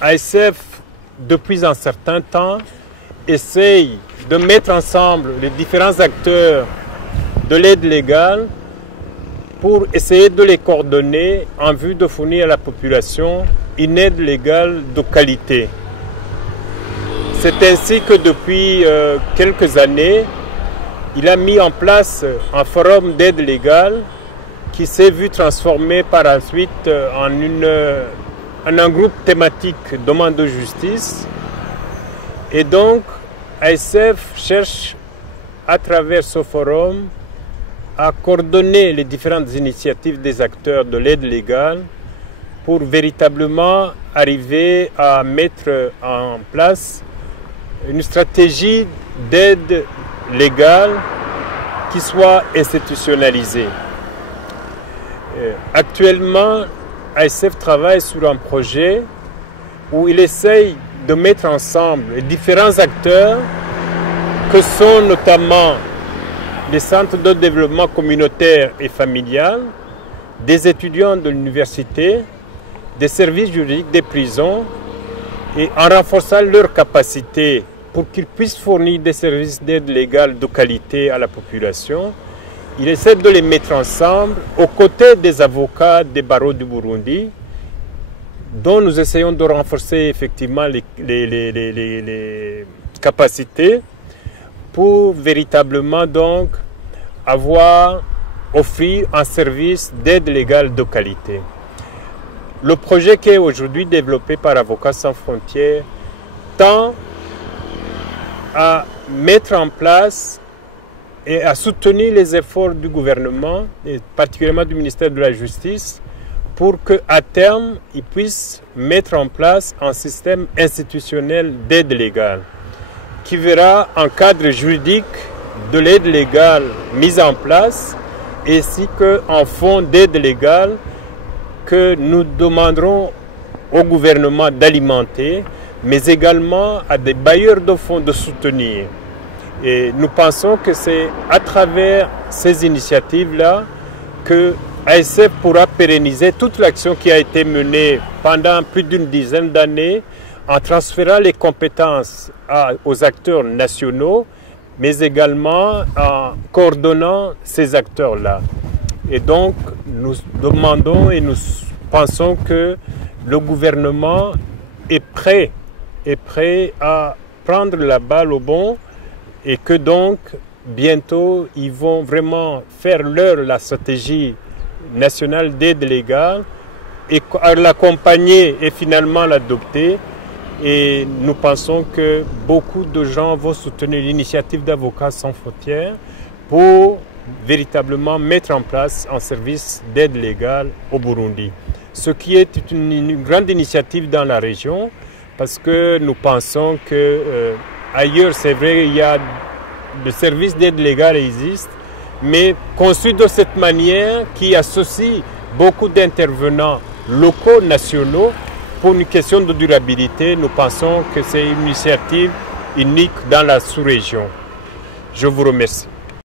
ASF, depuis un certain temps, essaye de mettre ensemble les différents acteurs de l'aide légale pour essayer de les coordonner en vue de fournir à la population une aide légale de qualité. C'est ainsi que depuis quelques années, il a mis en place un forum d'aide légale qui s'est vu transformé par la suite en un groupe thématique demande de justice. Et donc, ASF cherche à travers ce forum à coordonner les différentes initiatives des acteurs de l'aide légale pour véritablement arriver à mettre en place une stratégie d'aide légale qui soit institutionnalisée. Actuellement, ASF travaille sur un projet où il essaye de mettre ensemble les différents acteurs que sont notamment les centres de développement communautaire et familial, des étudiants de l'université, des services juridiques des prisons, et en renforçant leurs capacités pour qu'ils puissent fournir des services d'aide légale de qualité à la population, il essaie de les mettre ensemble aux côtés des avocats des barreaux du Burundi, dont nous essayons de renforcer effectivement les capacités pour véritablement donc offrir un service d'aide légale de qualité. Le projet qui est aujourd'hui développé par Avocats sans frontières tend à mettre en place et à soutenir les efforts du gouvernement, et particulièrement du ministère de la Justice, pour qu'à terme, ils puissent mettre en place un système institutionnel d'aide légale qui verra un cadre juridique de l'aide légale mise en place, ainsi qu'un fonds d'aide légale que nous demanderons au gouvernement d'alimenter, mais également à des bailleurs de fonds de soutenir. Et nous pensons que c'est à travers ces initiatives-là que ASF pourra pérenniser toute l'action qui a été menée pendant plus d'une dizaine d'années en transférant les compétences aux acteurs nationaux, mais également en coordonnant ces acteurs-là. Et donc, nous demandons et nous pensons que le gouvernement est prêt à prendre la balle au bond et que donc, bientôt, ils vont vraiment faire la stratégie nationale d'aide légale et l'accompagner et finalement l'adopter. Et nous pensons que beaucoup de gens vont soutenir l'initiative d'Avocats sans frontières pour véritablement mettre en place un service d'aide légale au Burundi. Ce qui est une grande initiative dans la région parce que nous pensons que ailleurs, c'est vrai, il y a des services d'aide légale existent, mais conçus de cette manière qui associe beaucoup d'intervenants locaux, nationaux, pour une question de durabilité. Nous pensons que c'est une initiative unique dans la sous-région. Je vous remercie.